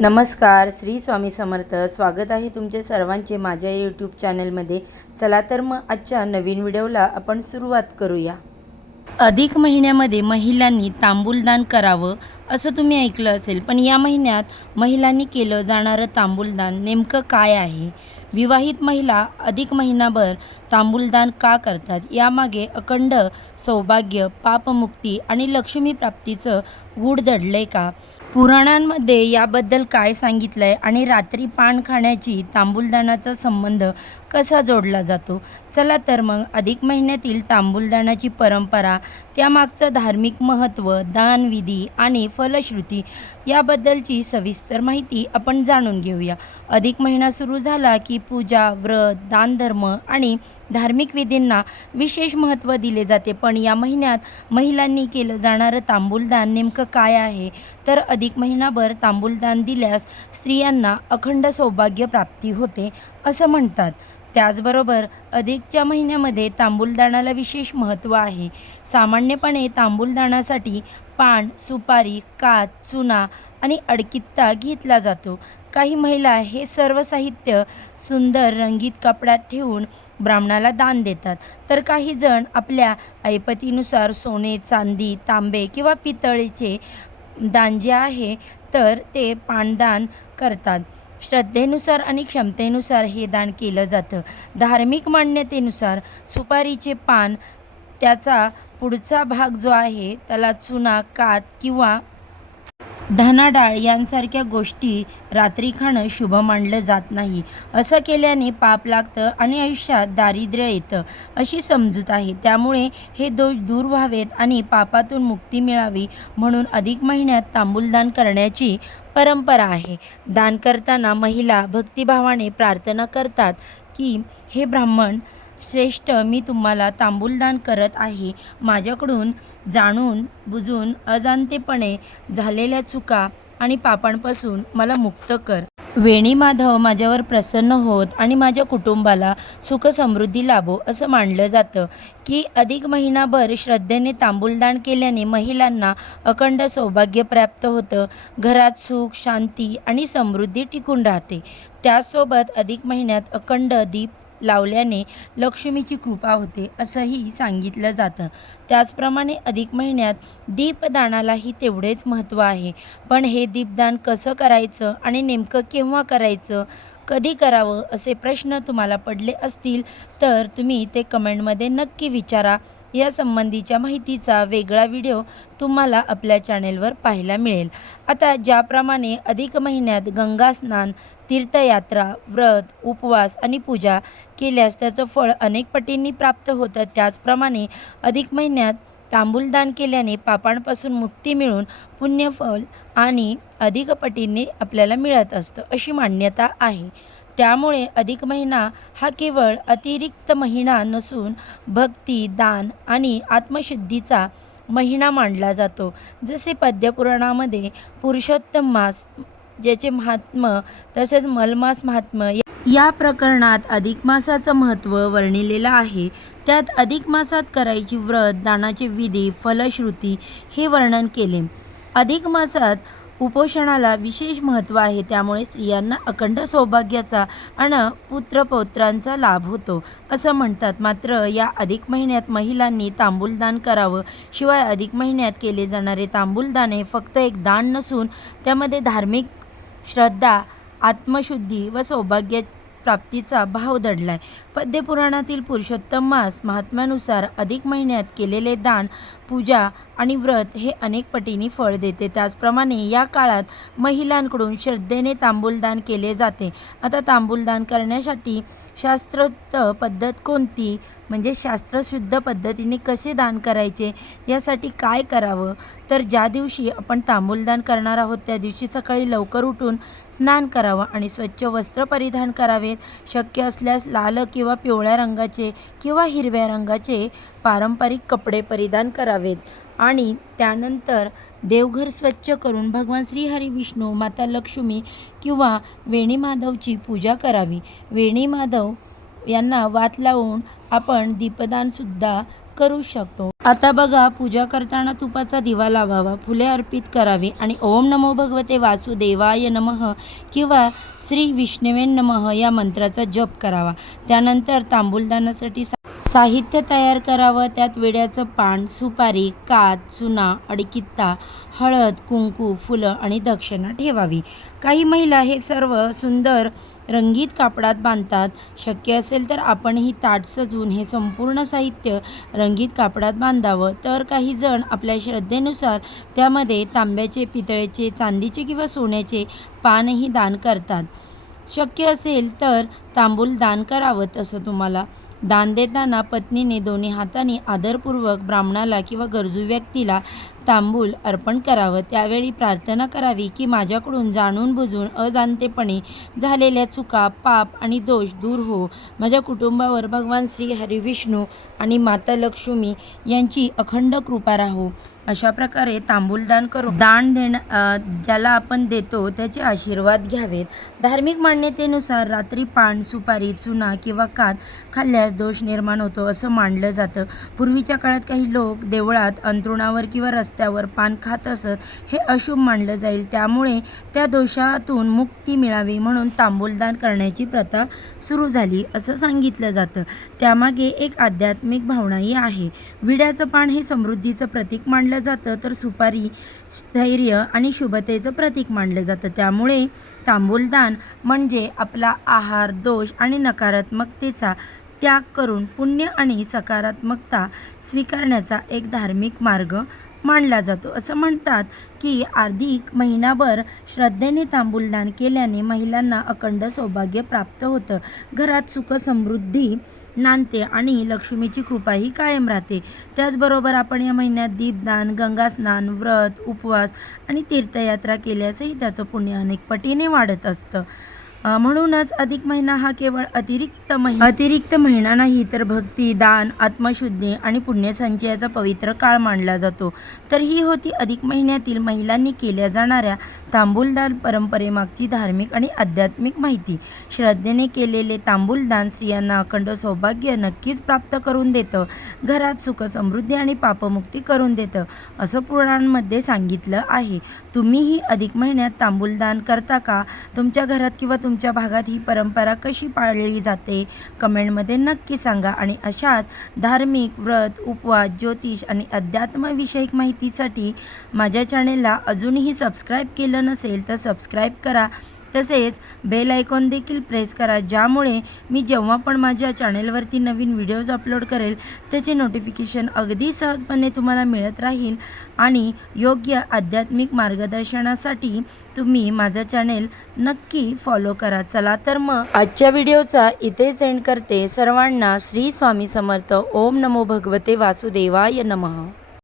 नमस्कार, श्री स्वामी समर्थ. स्वागत आहे तुमचे सर्वांचे माझ्या यूट्यूब चॅनलमध्ये. चला तर मग आजच्या नवीन व्हिडिओला आपण सुरुवात करूया. अधिक महिन्यामध्ये महिलांनी तांबूलदान करावं असं तुम्ही ऐकलं असेल, पण या महिन्यात महिलांनी केलं जाणारं तांबूलदान नेमकं काय आहे? विवाहित महिला अधिक महिनाभर तांबूलदान का करतात? यामागे अखंड सौभाग्य, पापमुक्ती आणि लक्ष्मी प्राप्तीचं गूढ दडलंय का? पुराणांमध्ये याबद्दल काय सांगितलंय आणि रात्री पान खाण्याची तांबूलदानाचा संबंध कसा जोडला जातो? चला तर मग अधिक महिन्यातील तांबूलदानाची परंपरा, त्यामागचं धार्मिक महत्त्व, दानविधी आणि फलश्रुती याबद्दलची सविस्तर माहिती आपण जाणून घेऊया. अधिक महिना सुरू झाला की पूजा, व्रत, दानधर्म आणि धार्मिक विधींना विशेष महत्त्व दिले जाते. पण या महिन्यात महिलांनी केलं जाणारं तांबूलदान नेमकं काय आहे? तर अधिक महिनाभर तांबूलदान दिल्यास स्त्रियांना अखंड सौभाग्य प्राप्ती होते असं म्हणतात. त्याचबरोबर अधिकच्या महिन्यामध्ये तांबूलदानाला विशेष महत्त्व आहे. सामान्यपणे तांबूलदानासाठी पान, सुपारी, काथ, चुना आणि अडकित्ता घेतला जातो. काही महिला हे सर्व साहित्य सुंदर रंगीत कपड्यात ठेवून ब्राह्मणाला दान देतात, तर काही जण आपल्या ऐपतीनुसार सोने, चांदी, तांबे किंवा पितळेचे दान जे आहे तर ते पानदान करतात. श्रद्धेनुसार आणि क्षमतेनुसार हे दान केलं जातं. धार्मिक मान्यतेनुसार सुपारीचे पान, त्याचा पुढचा भाग जो आहे त्याला चुना, काथ किंवा धनाडाळ यांसारख्या गोष्टी रात्री खाणं शुभ मानलं जात नाही. असं केल्याने पाप लागतं आणि आयुष्यात दारिद्र्य येतं अशी समजूत आहे. त्यामुळे हे दोष दूर व्हावेत आणि पापातून मुक्ती मिळावी म्हणून अधिक महिन्यात तांबूलदान करण्याची परंपरा आहे. दान करताना महिला भक्तिभावाने प्रार्थना करतात की हे ब्राह्मण श्रेष्ठ, मी तुम्हाला तांबूलदान करत आहे. माझ्याकडून जाणून बुजून अजाणतेपणे झालेल्या चुका आणि पापांपासून मला मुक्त कर. वेणी माधव माझ्यावर प्रसन्न होत आणि माझ्या कुटुंबाला सुख समृद्धी लाभो असं मानलं जातं की अधिक महिनाभर श्रद्धेने तांबूलदान केल्याने महिलांना अखंड सौभाग्य प्राप्त होतं. घरात सुख, शांती आणि समृद्धी टिकून राहते. त्याचसोबत अधिक महिन्यात अखंड दीप लावल्याने लक्ष्मीची कृपा होते असंही सांगितलं जातं. त्याचप्रमाणे अधिक महिन्यात दीपदानालाही तेवढेच महत्त्व आहे. पण हे दीपदान कसं करायचं आणि नेमकं केव्हा करायचं, कधी करावं असे प्रश्न तुम्हाला पडले असतील तर तुम्ही ते कमेंटमध्ये नक्की विचारा. या संबंधीच्या माहितीचा वेगळा व्हिडिओ तुम्हाला आपल्या चॅनेलवर पाहायला मिळेल. आता ज्याप्रमाणे अधिक महिन्यात गंगा स्नान, तीर्थयात्रा, व्रत, उपवास आणि पूजा केल्यास त्याचं फळ अनेक पटींनी प्राप्त होतं, त्याचप्रमाणे अधिक महिन्यात तांबूलदान केल्याने पापांपासून मुक्ती मिळून पुण्यफल आणि अधिक पटींनी आपल्याला मिळत असतं अशी मान्यता आहे. त्यामुळे अधिक महिना हा केवळ अतिरिक्त महिना नसून भक्ती, दान आणि आत्मशुद्धीचा महिना मानला जातो. जसे पद्मपुराणामध्ये पुरुषोत्तम मास ज्याचे महात्म्य तसेच मलमास महात्म्य या प्रकरणात अधिक मासाचं महत्त्व वर्णिलेलं आहे. त्यात अधिक मासात करायची व्रत, दानाचे विधी, फलश्रुती हे वर्णन केले. अधिक मासात उपोषणाला विशेष महत्त्व आहे. त्यामुळे स्त्रियांना अखंड सौभाग्याचा आणि पुत्रपौत्रांचा लाभ होतो असं म्हणतात. मात्र या अधिक महिन्यात महिलांनी तांबूलदान करावं. शिवाय अधिक महिन्यात केले जाणारे तांबूलदान हे फक्त एक दान नसून त्यामध्ये धार्मिक श्रद्धा, आत्मशुद्धी व सौभाग्य प्राप्तीचा भाव दडलाय. पद्मपुराणातील पुरुषोत्तम मास महात्म्यानुसार अधिक महिन्यात केलेले दान, पूजा आणि व्रत हे अनेक पटींनी फळ देते. त्याचप्रमाणे या काळात महिलांकडून श्रद्धेने तांबूलदान केले जाते. आता तांबूलदान करण्यासाठी शास्त्रोक्त पद्धत कोणती, म्हणजे शास्त्रशुद्ध पद्धतीने कसे दान करायचे, यासाठी काय करावं, तर ज्या दिवशी आपण तांबूलदान करणार आहोत त्या दिवशी सकाळी लवकर उठून स्नान करावं आणि स्वच्छ वस्त्र परिधान करावेत. शक्य असल्यास लाल किंवा पिवळ्या रंगाचे किंवा हिरव्या रंगाचे पारंपरिक कपडे परिधान करावेत आणि त्यानंतर देवघर स्वच्छ करून भगवान श्रीहरी विष्णू, माता लक्ष्मी किंवा वेणी माधवची पूजा करावी. वेणी माधव यांना वात लावून आपण दीपदानसुद्धा करू शकतो। आता बघा, पूजा करताना तुपाचा दिवा लावावा, फुले अर्पित करावी आणि ओम नमो भगवते वासुदेवाय नमः किंवा श्री विष्णवे नमः या मंत्राचा जप करावा। त्यानंतर तांबूलदानासाठी साहित्य तयार करावं। त्यात विड्याचं पान, सुपारी, कात, चुना, अडकित्ता, हळद, कुंकू, फुलं आणि दक्षिणा ठेवावी। काही महिला हे सर्व सुंदर रंगीत कापडात बांधतात। शक्य असेल तर आपणही ताट सजवून हे संपूर्ण साहित्य रंगीत कापडात बांधावं। तर काही जण आपल्या श्रद्धेनुसार त्यामध्ये तांब्याचे, पितळेचे, चांदीचे किंवा सोन्याचे पानही दान करतात। शक्य असेल तर तांबूल दान करावं। तसं तुम्हाला दान देताना पत्नीने दोन्ही हातांनी आदरपूर्वक ब्राह्मणाला किंवा गरजू व्यक्तीला तांबूल अर्पण करावं। त्यावेळी प्रार्थना करावी की माझ्याकडून जाणून बुजून अजाणतेपणे झालेल्या चुका, पाप आणि दोष दूर हो। माझ्या कुटुंबावर भगवान श्री हरी विष्णू आणि माता लक्ष्मी यांची अखंड कृपा राहो। अशा प्रकारे तांबूलदान करून ज्याला आपण देतो त्याचे आशीर्वाद घ्यावेत। धार्मिक मान्यतेनुसार रात्री पान, सुपारी, चुना किंवा कात खाल्ल्यास दोष निर्माण होतो असं मानलं जातं। पूर्वीच्या काळात काही लोक देवळात, अंथरुणावर किंवा रस्त्यावर पान खात असत। हे अशुभ मानलं जाईल, त्यामुळे त्या दोषातून मुक्ती मिळावी म्हणून तांबूलदान करण्याची प्रथा सुरू झाली असं सांगितलं जातं। त्यामागे एक आध्यात्मिक भावनाही आहे। विड्याचं पान हे समृद्धीचं प्रतीक मानलं जातं, तर सुपारी स्थैर्य आणि शुभतेचं प्रतीक मानलं जातं। त्यामुळे तांबूलदान म्हणजे आपला आहार, दोष आणि नकारात्मकतेचा त्याग करून पुण्य आणि सकारात्मकता स्वीकारण्याचा एक धार्मिक मार्ग मानला जातो। असं म्हणतात की अधिक महिनाभर श्रद्धेने तांबूलदान केल्याने महिलांना अखंड सौभाग्य प्राप्त होतं, घरात सुख समृद्धी नांदते आणि लक्ष्मीची कृपाही कायम राहते। त्याचबरोबर आपण या महिन्यात दीपदान, गंगास्नान, व्रत, उपवास आणि तीर्थयात्रा केल्यासही त्याचं पुण्य अनेक पटीने वाढत असतं। म्हणूनच अधिक महिना हा केवळ अतिरिक्त महिना नाही, तर भक्ती, दान, आत्मशुद्धी आणि पुण्यसंचयाचा पवित्र काळ मानला जातो। तर ही होती अधिक महिन्यातील महिलांनी केल्या जाणाऱ्या तांबूलदान परंपरेमागची धार्मिक आणि आध्यात्मिक माहिती। श्रद्धेने केलेले तांबूलदान स्त्रियांना अखंड सौभाग्य नक्कीच प्राप्त करून देतं, घरात सुख समृद्धी आणि पापमुक्ती करून देतं असं पुराणांमध्ये सांगितलं आहे। तुम्हीही अधिक महिन्यात तांबूलदान करता का? तुमच्या घरात किंवा तुमच्या भागात ही परंपरा कशी पाळली जाते कमेंटमध्ये नक्की सांगा। आणि अशाच धार्मिक, व्रत, उपवास, ज्योतिष आणि अध्यात्मविषयक माहितीसाठी माझ्या चॅनेलला अजूनही सबस्क्राईब केलं नसेल तर सबस्क्राईब करा। तसेच बेल आयकॉन देखील प्रेस करा, ज्यामुळे मी जेव्हा पण माझ्या चॅनेलवरती नवीन व्हिडिओज अपलोड करेल त्याचे नोटिफिकेशन अगदी सहजपणे तुम्हाला मिळत राहील। आणि योग्य आध्यात्मिक मार्गदर्शनासाठी तुम्ही माझं चॅनेल नक्की फॉलो करा। चला तर मग आजच्या व्हिडिओचा इथेच एंड करते। सर्वांना श्री स्वामी समर्थ। ओम नमो भगवते वासुदेवाय नमः।